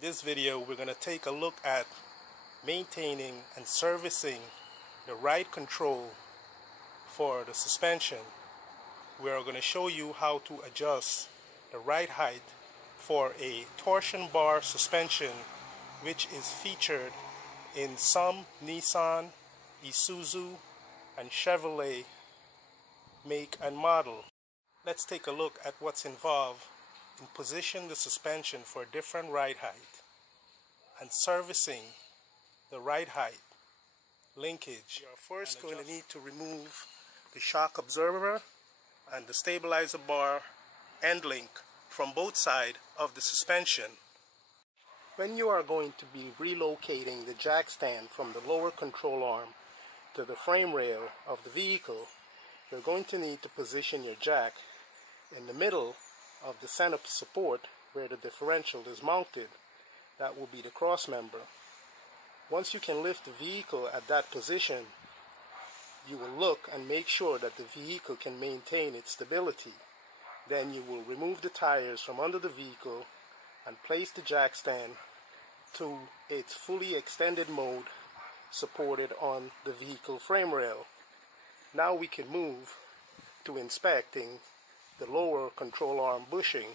this video, we're going to take a look at maintaining and servicing the ride control for the suspension. We are going to show you how to adjust the ride height for a torsion bar suspension, which is featured in some Nissan, Isuzu, and Chevrolet make and model. Let's take a look at what's involved in positioning the suspension for different ride height and servicing the ride height linkage. We are first going to need to remove the shock absorber and the stabilizer bar end link from both sides of the suspension. When you are going to be relocating the jack stand from the lower control arm to the frame rail of the vehicle, you're going to need to position your jack in the middle of the center support where the differential is mounted. That will be the cross member. Once you can lift the vehicle at that position, you will look and make sure that the vehicle can maintain its stability. Then you will remove the tires from under the vehicle and place the jack stand to its fully extended mode supported on the vehicle frame rail. Now we can move to inspecting the lower control arm bushing.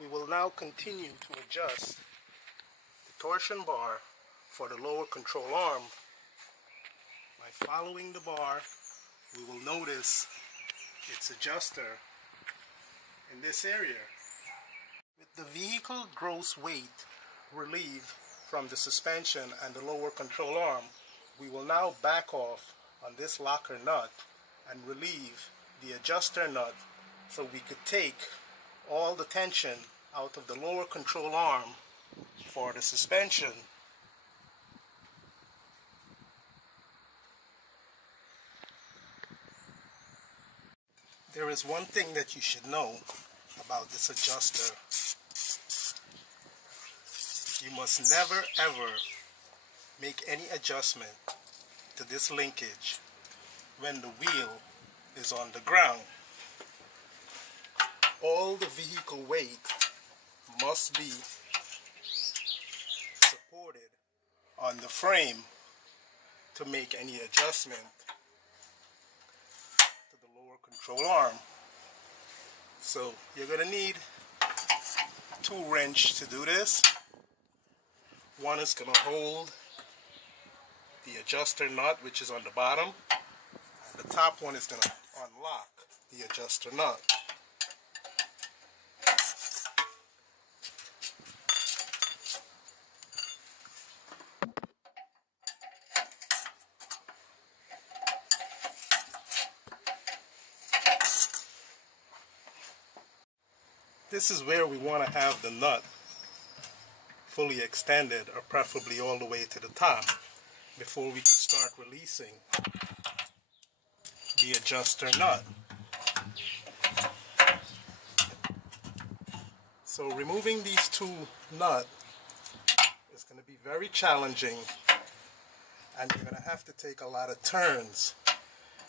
We will now continue to adjust the torsion bar for the lower control arm. By following the bar, we will notice its adjuster in this area. With the vehicle gross weight relieved from the suspension and the lower control arm, we will now back off on this locker nut and relieve the adjuster nut so we could take all the tension out of the lower control arm for the suspension. There is one thing that you should know about this adjuster. You must never ever make any adjustment to this linkage when the wheel is on the ground. All the vehicle weight must be supported on the frame to make any adjustment to the lower control arm. So you're going to need two wrenches to do this. One is going to hold the adjuster nut, which is on the bottom. The top one is going to unlock the adjuster nut. This is where we want to have the nut fully extended, or preferably all the way to the top, before we can start releasing the adjuster nut. So removing these two nuts is going to be very challenging, and you're going to have to take a lot of turns.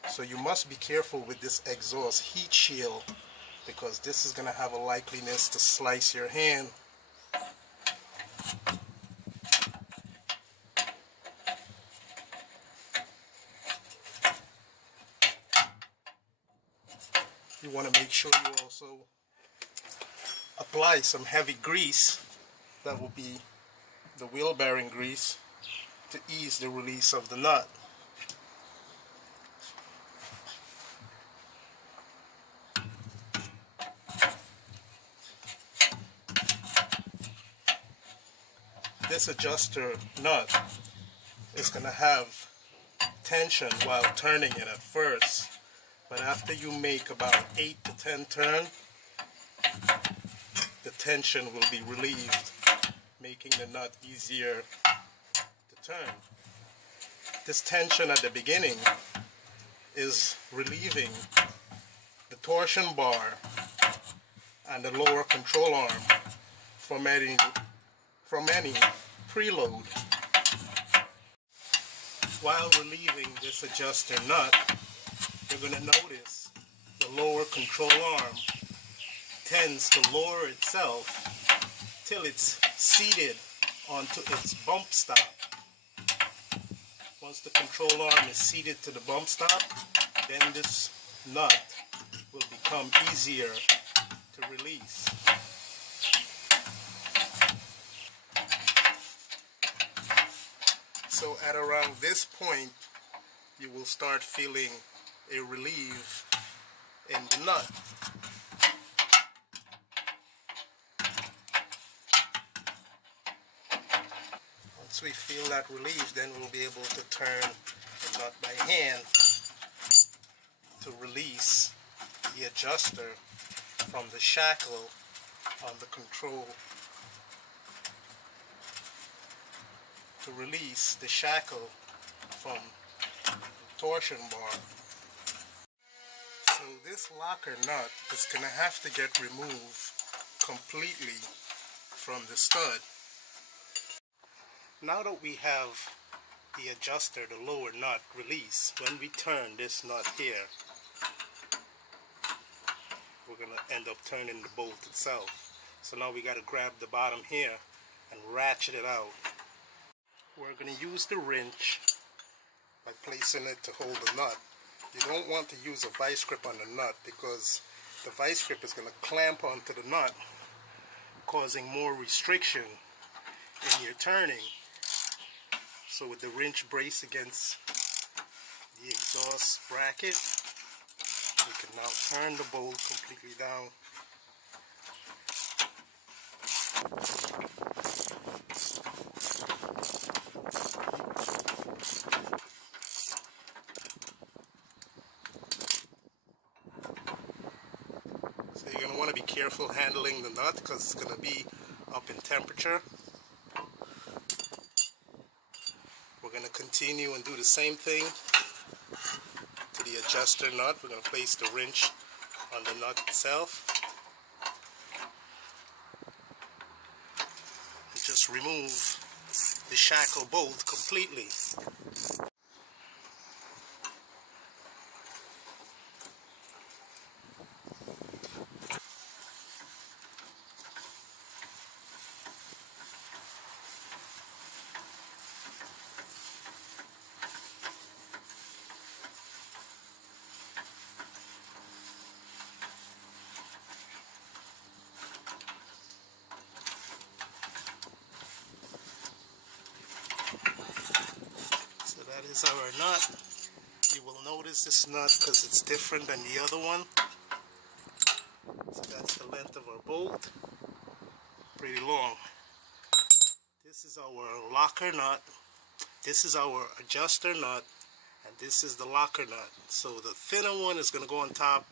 So you must be careful with this exhaust heat shield, because this is going to have a likeliness to slice your hand. You want to make sure you also apply some heavy grease. That will be the wheel bearing grease, to ease the release of the nut. This adjuster nut is going to have tension while turning it at first. But after you make about 8 to 10 turns, the tension will be relieved, making the nut easier to turn. This tension at the beginning is relieving the torsion bar and the lower control arm from any preload. While relieving this adjuster nut, you're going to notice the lower control arm tends to lower itself until it's seated onto its bump stop. Once the control arm is seated to the bump stop, then this nut will become easier to release. So at around this point, you will start feeling a relief in the nut. Once we feel that relief, then we'll be able to turn the nut by hand to release the adjuster from the shackle on the control. To release the shackle from the torsion bar. So this locker nut is going to have to get removed completely from the stud. Now that we have the adjuster, the lower nut, released, when we turn this nut here, we're going to end up turning the bolt itself. So now we got to grab the bottom here and ratchet it out. We're going to use the wrench by placing it to hold the nut. You don't want to use a vice grip on the nut because the vice grip is going to clamp onto the nut, causing more restriction in your turning. So with the wrench braced against the exhaust bracket, we can now turn the bolt completely down. So you're going to want to be careful handling the nut because it's going to be up in temperature. We're going to continue and do the same thing to the adjuster nut. We're going to place the wrench on the nut itself and just remove the shackle bolt completely. That is our nut. You will notice this nut because it's different than the other one. So that's the length of our bolt. Pretty long. This is our locker nut. This is our adjuster nut. And this is the locker nut. So the thinner one is going to go on top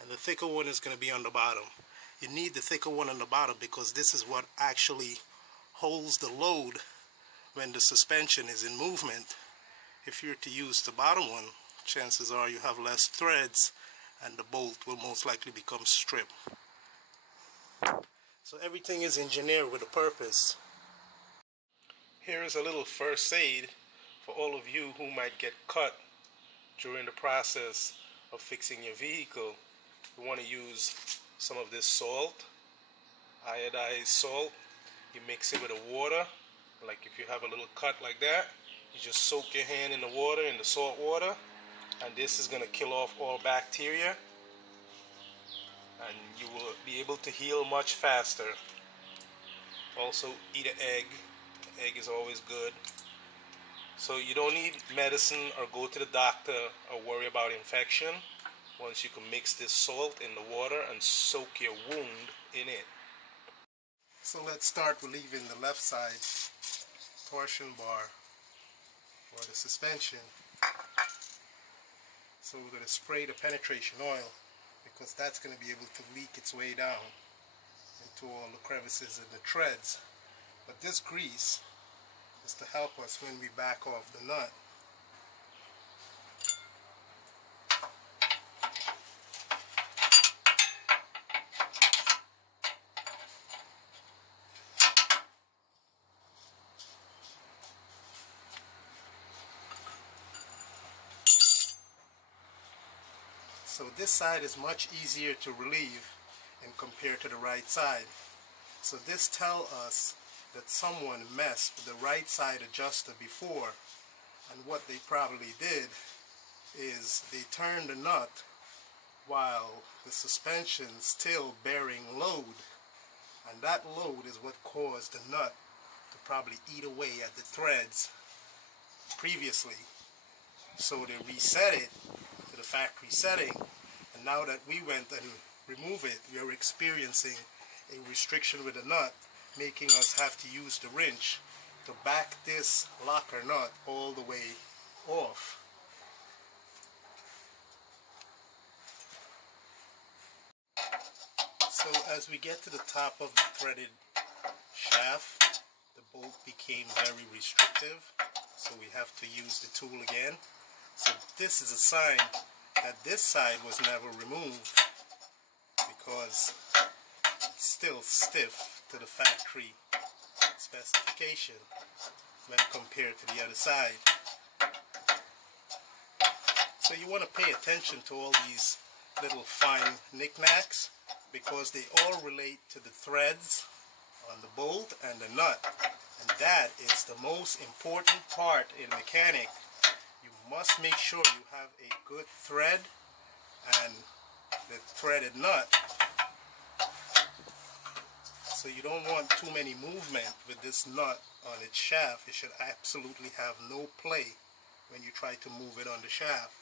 and the thicker one is going to be on the bottom. You need the thicker one on the bottom because this is what actually holds the load when the suspension is in movement. If you're to use the bottom one, chances are you have less threads and the bolt will most likely become stripped. So everything is engineered with a purpose. Here is a little first aid for all of you who might get cut during the process of fixing your vehicle. You want to use some of this salt, iodized salt. You mix it with the water, like if you have a little cut like that. You just soak your hand in the water, in the salt water, and this is going to kill off all bacteria and you will be able to heal much faster. Also eat an egg. Egg is always good. So you don't need medicine or go to the doctor or worry about infection once you can mix this salt in the water and soak your wound in it. So let's start relieving the left side torsion bar or the suspension. So we're going to spray the penetration oil because that's going to be able to leak its way down into all the crevices and the treads. But this grease is to help us when we back off the nut. So this side is much easier to relieve and compare to the right side. So this tells us that someone messed with the right side adjuster before, and what they probably did is they turned the nut while the suspension's still bearing load, and that load is what caused the nut to probably eat away at the threads previously. So they reset it to the factory setting, and now that we went and removed it, we are experiencing a restriction with the nut, making us have to use the wrench to back this locker nut all the way off. So as we get to the top of the threaded shaft, the bolt became very restrictive, so we have to use the tool again. So this is a sign that this side was never removed, because it's still stiff to the factory specification when compared to the other side. So you want to pay attention to all these little fine knickknacks, because they all relate to the threads on the bolt and the nut, and that is the most important part in mechanic. You must make sure you have a good thread and the threaded nut. So you don't want too many movement with this nut on its shaft. It should absolutely have no play when you try to move it on the shaft.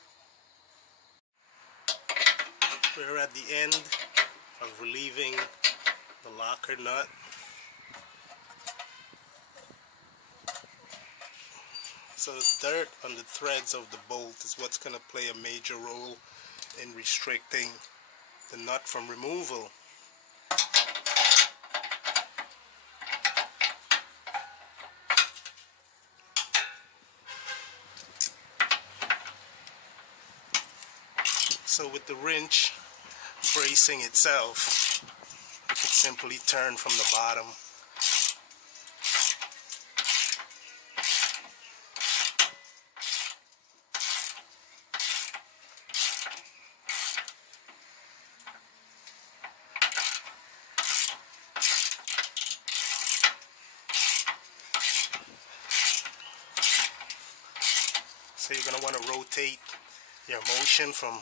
We're at the end of relieving the locker nut. So the dirt on the threads of the bolt is what's going to play a major role in restricting the nut from removal. So with the wrench bracing itself, you can simply turn from the bottom. So you're going to want to rotate your motion from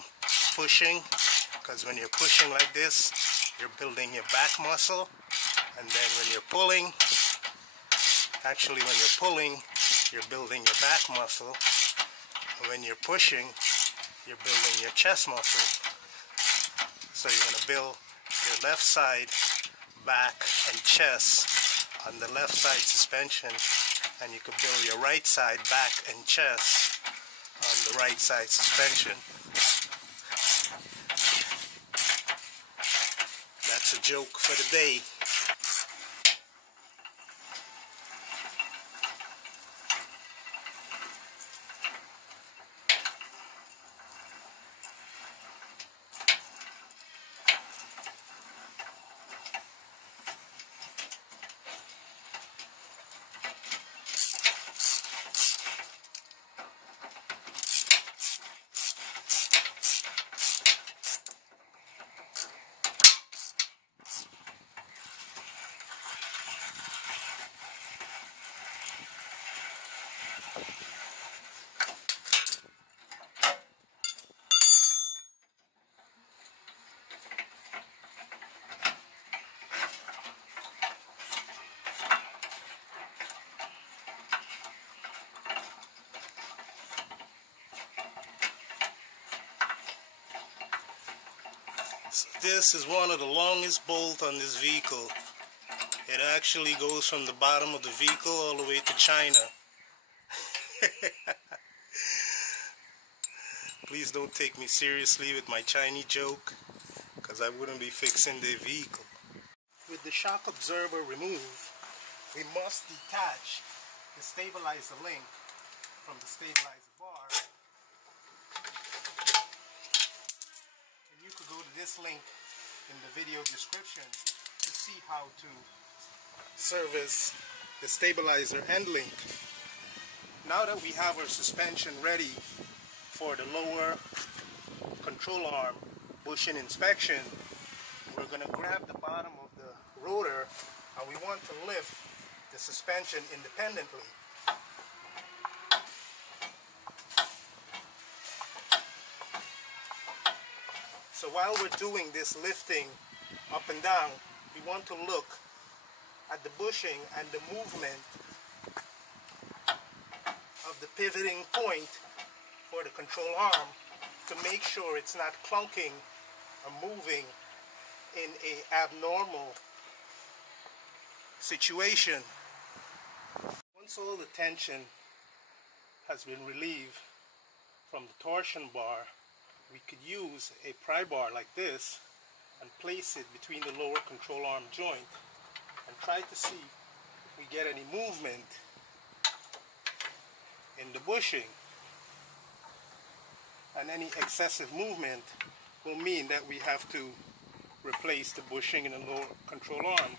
pushing, because when you're pushing like this, you're building your back muscle, and then when you're pulling, actually when you're pulling, you're building your back muscle, and when you're pushing, you're building your chest muscle. So you're going to build your left side back and chest on the left side suspension, and you could build your right side back and chest on the right side suspension. That's a joke for the day. So this is one of the longest bolts on this vehicle. It actually goes from the bottom of the vehicle all the way to China. Please don't take me seriously with my Chinese joke, because I wouldn't be fixing the vehicle. With the shock absorber removed, we must detach the stabilizer link from the stabilizer bar. And you could go to this link in the video description to see how to service the stabilizer end link. Now that we have our suspension ready for the lower control arm bushing inspection, we're going to grab the bottom of the rotor and we want to lift the suspension independently. So while we're doing this lifting up and down, we want to look at the bushing and the movement of the pivoting point for the control arm to make sure it's not clunking or moving in an abnormal situation. Once all the tension has been relieved from the torsion bar, we could use a pry bar like this and place it between the lower control arm joint and try to see if we get any movement in the bushing. And any excessive movement will mean that we have to replace the bushing in the lower control arm.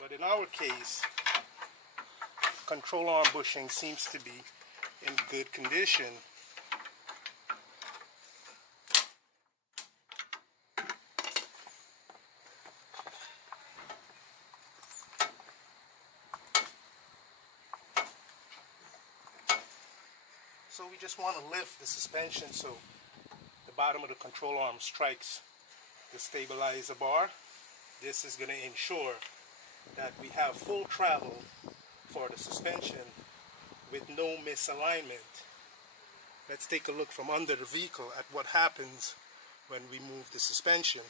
But in our case, control arm bushing seems to be in good condition. So we just want to lift the suspension so the bottom of the control arm strikes the stabilizer bar. This is going to ensure that we have full travel for the suspension with no misalignment. Let's take a look from under the vehicle at what happens when we move the suspension.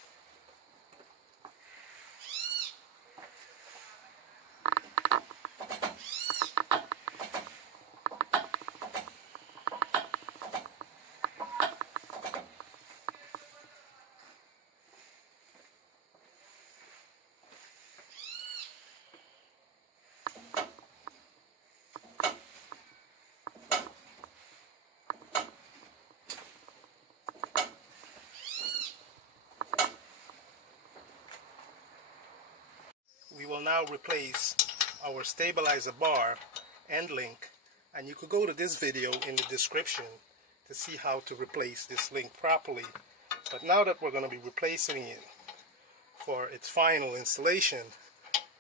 We will now replace our stabilizer bar end link, and you could go to this video in the description to see how to replace this link properly. But now that we're going to be replacing it for its final installation,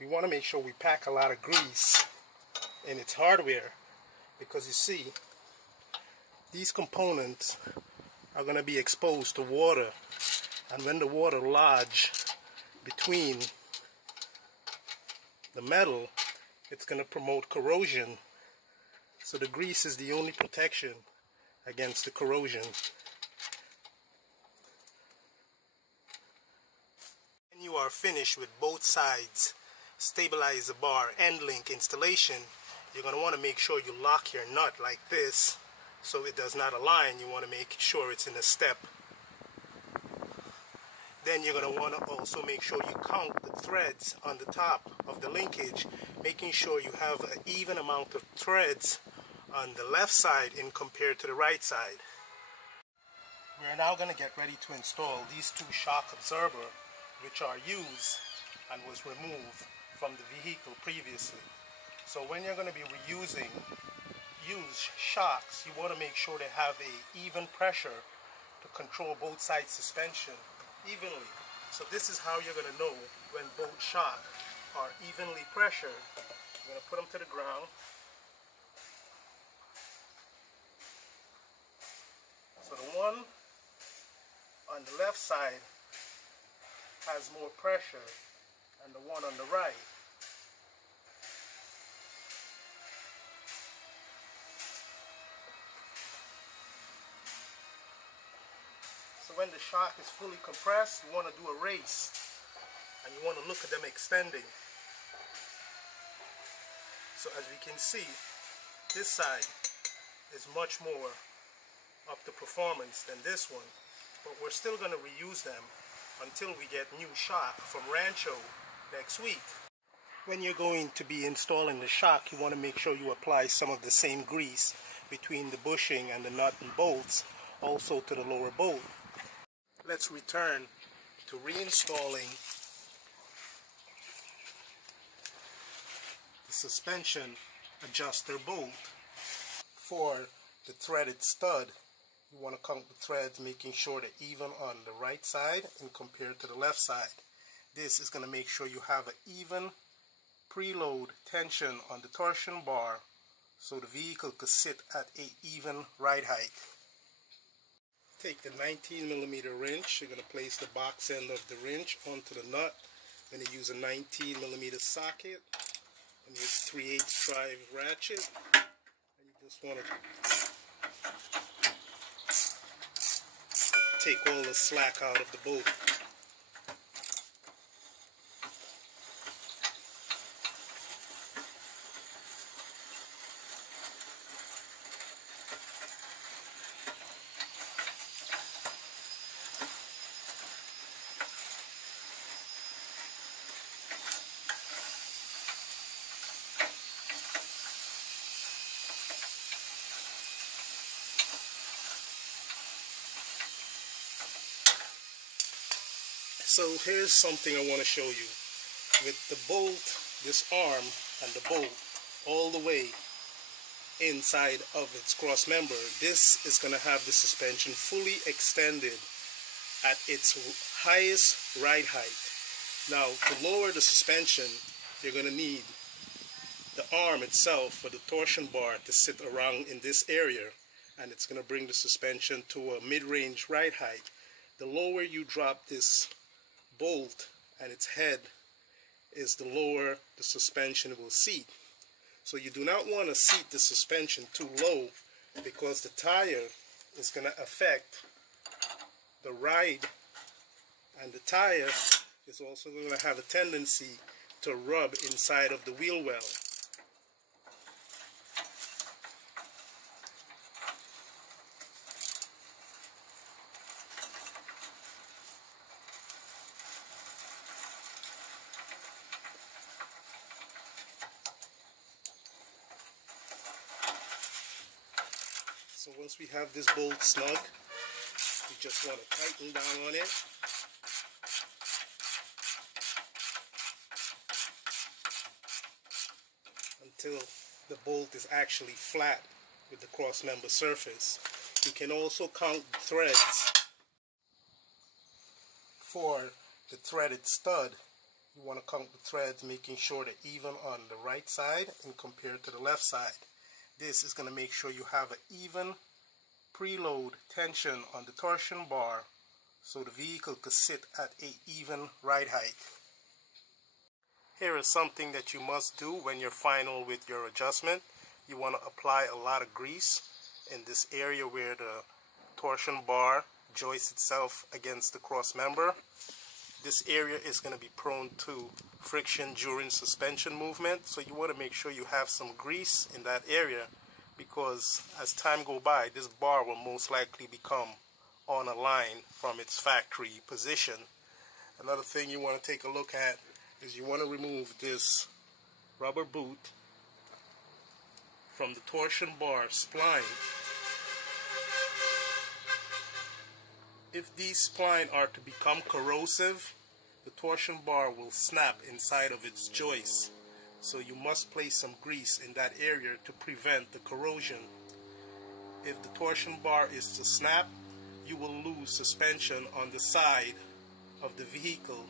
we want to make sure we pack a lot of grease in its hardware, because you see these components are going to be exposed to water, and when the water lodge between the metal, it's going to promote corrosion. So the grease is the only protection against the corrosion. When you are finished with both sides stabilizer bar end link installation, you're going to want to make sure you lock your nut like this so it does not align. You want to make sure it's in a step. Then you're going to want to also make sure you count the threads on the top of the linkage, making sure you have an even amount of threads on the left side in compared to the right side. We're now going to get ready to install these two shock absorbers, which are used and was removed from the vehicle previously. So when you're going to be reusing used shocks, you want to make sure they have a even pressure to control both sides suspension evenly. So this is how you're going to know when both shocks are evenly pressured. You're going to put them to the ground. So the one on the left side has more pressure than the one on the right. So when the shock is fully compressed, you want to do a race and you want to look at them extending. So as we can see, this side is much more up to performance than this one, but we're still going to reuse them until we get new shock from Rancho next week. When you're going to be installing the shock, you want to make sure you apply some of the same grease between the bushing and the nut and bolts, also to the lower bolt. Let's return to reinstalling the suspension adjuster bolt. For the threaded stud, you want to count the threads, making sure they're even on the right side and compared to the left side. This is going to make sure you have an even preload tension on the torsion bar so the vehicle could sit at an even ride height. Take the 19mm wrench. You're going to place the box end of the wrench onto the nut. Then you use a 19mm socket and use 3/8 drive ratchet. And you just want to take all the slack out of the bolt. So here's something I want to show you. With the bolt, this arm and the bolt all the way inside of its cross member, this is going to have the suspension fully extended at its highest ride height. Now, to lower the suspension, you're going to need the arm itself for the torsion bar to sit around in this area, and it's going to bring the suspension to a mid-range ride height. The lower you drop this bolt and its head is, the lower the suspension will seat. So you do not want to seat the suspension too low, because the tire is going to affect the ride, and the tire is also going to have a tendency to rub inside of the wheel well. So once we have this bolt snug, we just want to tighten down on it. Until the bolt is actually flat with the cross member surface. You can also count threads. For the threaded stud, you want to count the threads, making sure they're even on the right side and compared to the left side. This is going to make sure you have an even preload tension on the torsion bar so the vehicle could sit at an even ride height. Here is something that you must do when you're final with your adjustment. You want to apply a lot of grease in this area where the torsion bar joists itself against the cross member. This area is going to be prone to friction during suspension movement, so you want to make sure you have some grease in that area, because as time goes by, this bar will most likely become on a line from its factory position. Another thing you want to take a look at is you want to remove this rubber boot from the torsion bar spline. If these splines are to become corrosive, the torsion bar will snap inside of its joist. So you must place some grease in that area to prevent the corrosion. If the torsion bar is to snap, you will lose suspension on the side of the vehicle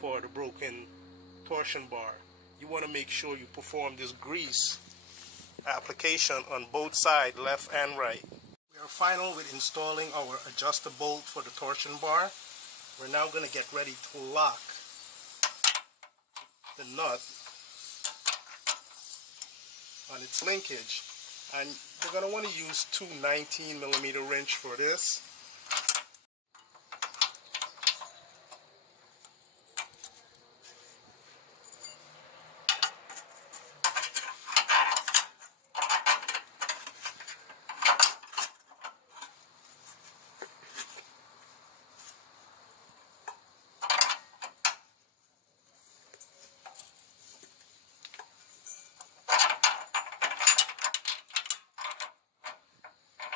for the broken torsion bar. You want to make sure you perform this grease application on both sides, left and right. We are final with installing our adjuster bolt for the torsion bar. We're now going to get ready to lock the nut on its linkage, and you're going to want to use two 19mm wrench for this.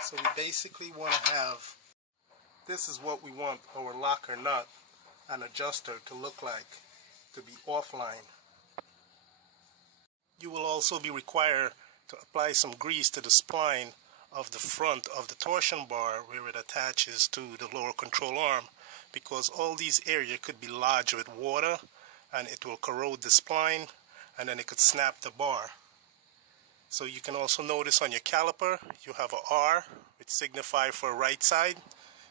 So we basically want to have, this is what we want our locker nut and adjuster to look like, to be offline. You will also be required to apply some grease to the spline of the front of the torsion bar where it attaches to the lower control arm, because all these areas could be lodged with water and it will corrode the spline and then it could snap the bar. So you can also notice on your caliper you have a R which signifies for right side,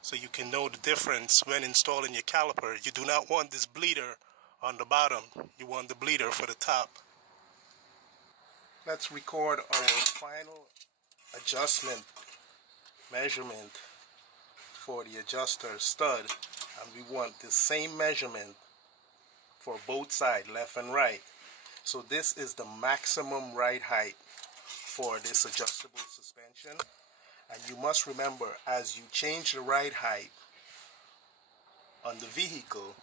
so you can know the difference when installing your caliper. You do not want this bleeder on the bottom, you want the bleeder for the top. Let's record our final adjustment measurement for the adjuster stud, and we want the same measurement for both sides, left and right. So this is the maximum ride height for this adjustable suspension, and you must remember, as you change the ride height on the vehicle,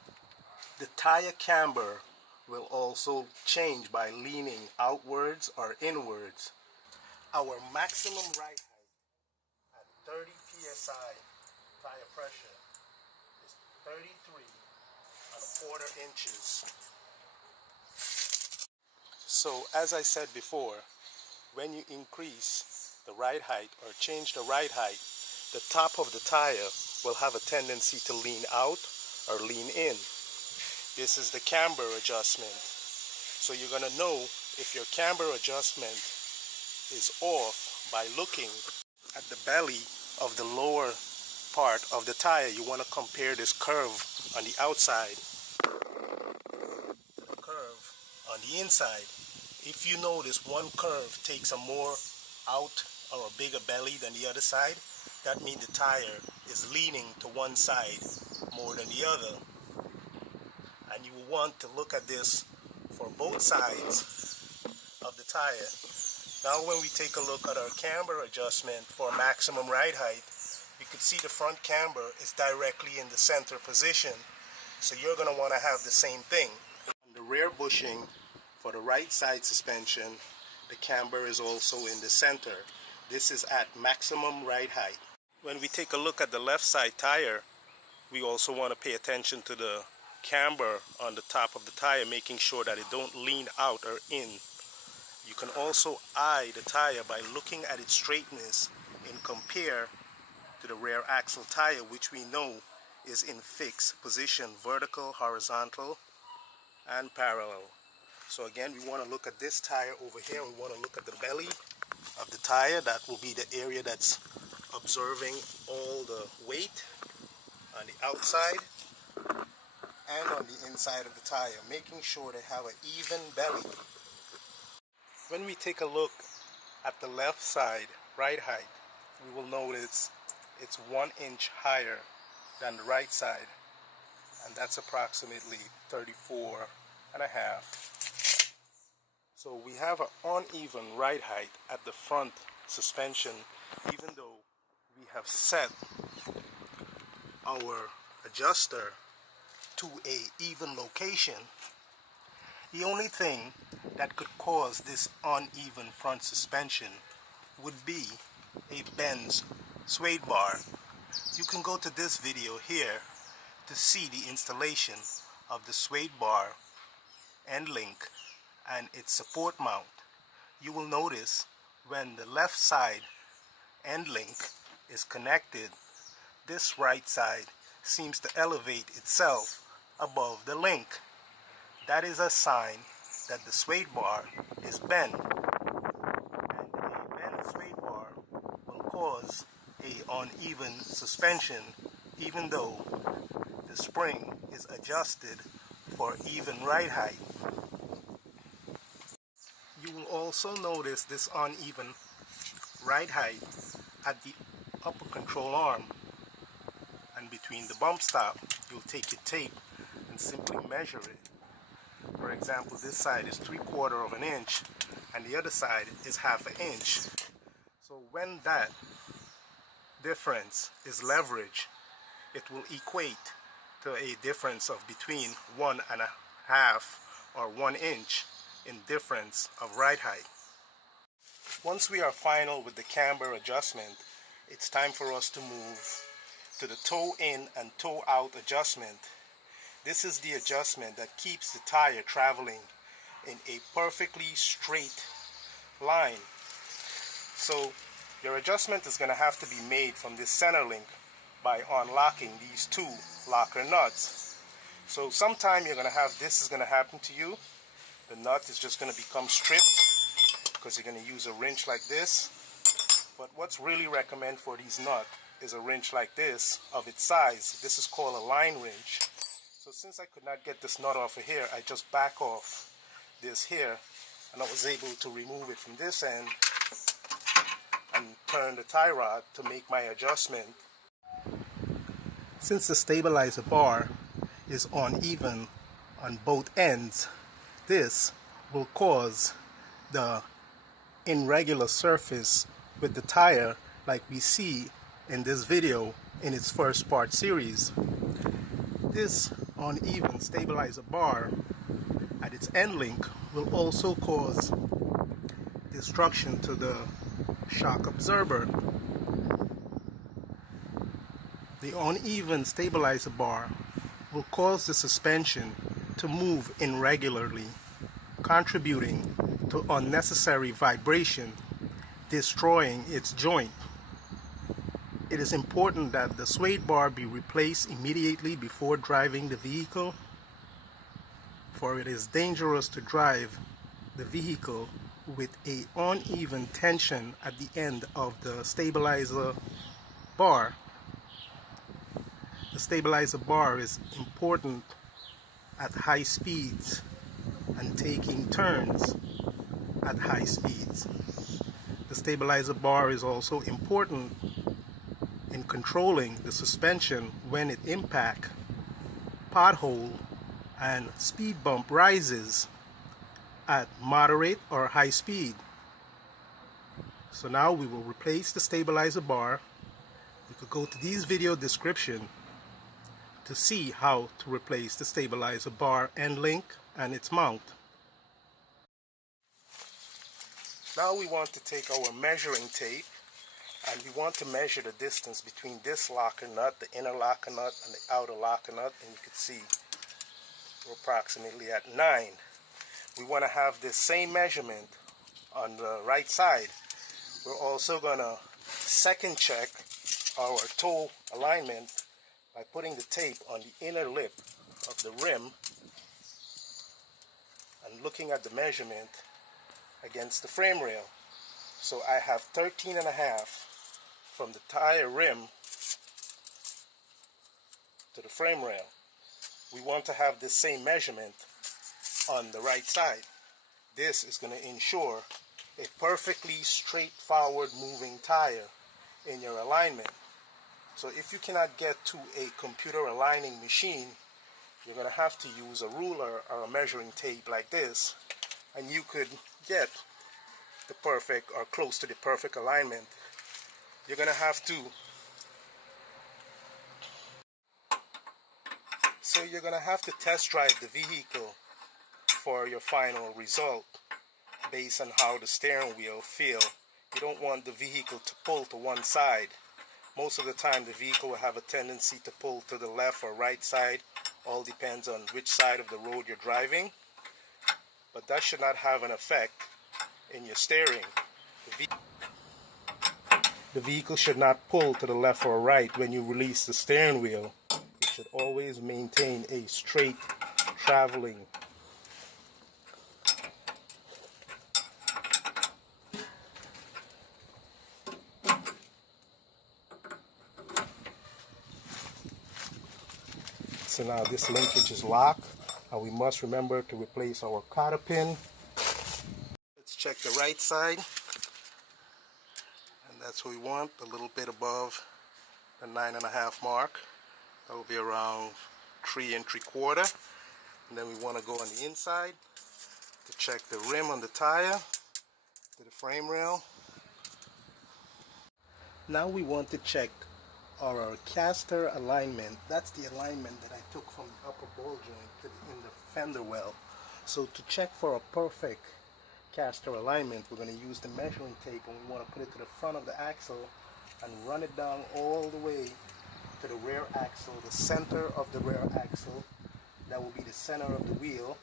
the tire camber will also change by leaning outwards or inwards. Our maximum ride height at 30 psi tire pressure is 33¼ inches. So as I said before, when you increase the ride height or change the ride height, the top of the tire will have a tendency to lean out or lean in. This is the camber adjustment. So you're going to know if your camber adjustment is off by looking at the belly of the lower part of the tire. You want to compare this curve on the outside to the curve on the inside. If you notice one curve takes a more out or a bigger belly than the other side, that means the tire is leaning to one side more than the other. And you will want to look at this for both sides of the tire. Now when we take a look at our camber adjustment for maximum ride height, you can see the front camber is directly in the center position. So you're going to want to have the same thing. On the rear bushing, for the right side suspension, the camber is also in the center. This is at maximum ride height. When we take a look at the left side tire, we also want to pay attention to the camber on the top of the tire, making sure that it don't lean out or in. You can also eye the tire by looking at its straightness and compare to the rear axle tire, which we know is in fixed position, vertical, horizontal, and parallel. So again, we want to look at this tire over here. We want to look at the belly of the tire. That will be the area that's observing all the weight on the outside and on the inside of the tire, making sure they have an even belly. When we take a look at the left side ride height, we will notice it's 1 inch higher than the right side, and that's approximately 34½. So we have an uneven ride height at the front suspension, even though we have set our adjuster to a even location. The only thing that could cause this uneven front suspension would be a bend's sway bar. You can go to this video here to see the installation of the sway bar end link and its support mount. You will notice when the left side end link is connected, this right side seems to elevate itself above the link. That is a sign that the sway bar is bent, and a bent sway bar will cause a uneven suspension, even though the spring is adjusted for even ride height. You will also notice this uneven ride height at the upper control arm, and between the bump stop you'll take your tape and simply measure it. For example, this side is 3/4 inch and the other side is 1/2 inch. So when that difference is leveraged, it will equate to a difference of between 1½ or 1 inch in difference of ride height. Once we are final with the camber adjustment, it's time for us to move to the toe in and toe out adjustment. This is the adjustment that keeps the tire traveling in a perfectly straight line. So your adjustment is going to have to be made from this center link by unlocking these 2 locker nuts. So sometime you're going to have this is going to happen to you, The nut is just going to become stripped because you're going to use a wrench like this. But what's really recommended for these nuts is a wrench like this of its size. This is called a line wrench. So since I could not get this nut off of here, I just back off this here, and I was able to remove it from this end and turn the tie rod to make my adjustment. Since the stabilizer bar is uneven on both ends, this will cause the irregular surface with the tire like we see in this video in its first part series. This uneven stabilizer bar at its end link will also cause destruction to the shock absorber. The uneven stabilizer bar will cause the suspension to move irregularly, contributing to unnecessary vibration, destroying its joint. It is important that the sway bar be replaced immediately before driving the vehicle, for it is dangerous to drive the vehicle with an uneven tension at the end of the stabilizer bar. The stabilizer bar is important at high speeds and taking turns at high speeds. The stabilizer bar is also important in controlling the suspension when it impacts pothole and speed bump rises at moderate or high speed. So now we will replace the stabilizer bar. You could go to this video description to see how to replace the stabilizer bar end link and its mount. Now we want to take our measuring tape and we want to measure the distance between this locker nut, the inner locker nut, and the outer locker nut, and you can see we're approximately at 9. We want to have this same measurement on the right side. We're also going to second check our toe alignment by putting the tape on the inner lip of the rim and looking at the measurement against the frame rail. So I have 13.5 from the tire rim to the frame rail. We want to have this same measurement on the right side. This is going to ensure a perfectly straightforward moving tire in your alignment. So if you cannot get to a computer aligning machine, you're going to have to use a ruler or a measuring tape like this, and you could get the perfect or close to the perfect alignment. You're going to have to test drive the vehicle for your final result based on how the steering wheel feel. You don't want the vehicle to pull to one side. Most of the time the vehicle will have a tendency to pull to the left or right side. All depends on which side of the road you're driving. But that should not have an effect in your steering. The vehicle should not pull to the left or right when you release the steering wheel. It should always maintain a straight traveling. So now this linkage is locked, and we must remember to replace our cotter pin. Let's check the right side, and that's what we want, a little bit above the 9.5 mark. That will be around 3 3/4. And then we want to go on the inside to check the rim on the tire to the frame rail. Now we want to check our caster alignment. That's the alignment that I took from the upper ball joint to in the fender well. So to check for a perfect caster alignment, we're going to use the measuring tape, and we want to put it to the front of the axle and run it down all the way to the rear axle, the center of the rear axle. That will be the center of the wheel.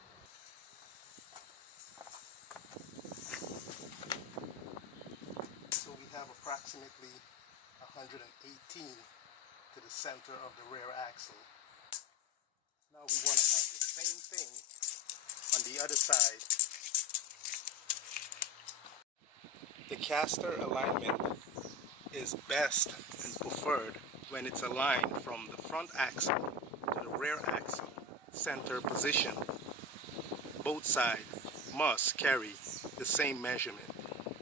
So we have approximately 118 to the center of the rear axle. Now we want to have the same thing on the other side. The caster alignment is best and preferred when it's aligned from the front axle to the rear axle center position. Both sides must carry the same measurement.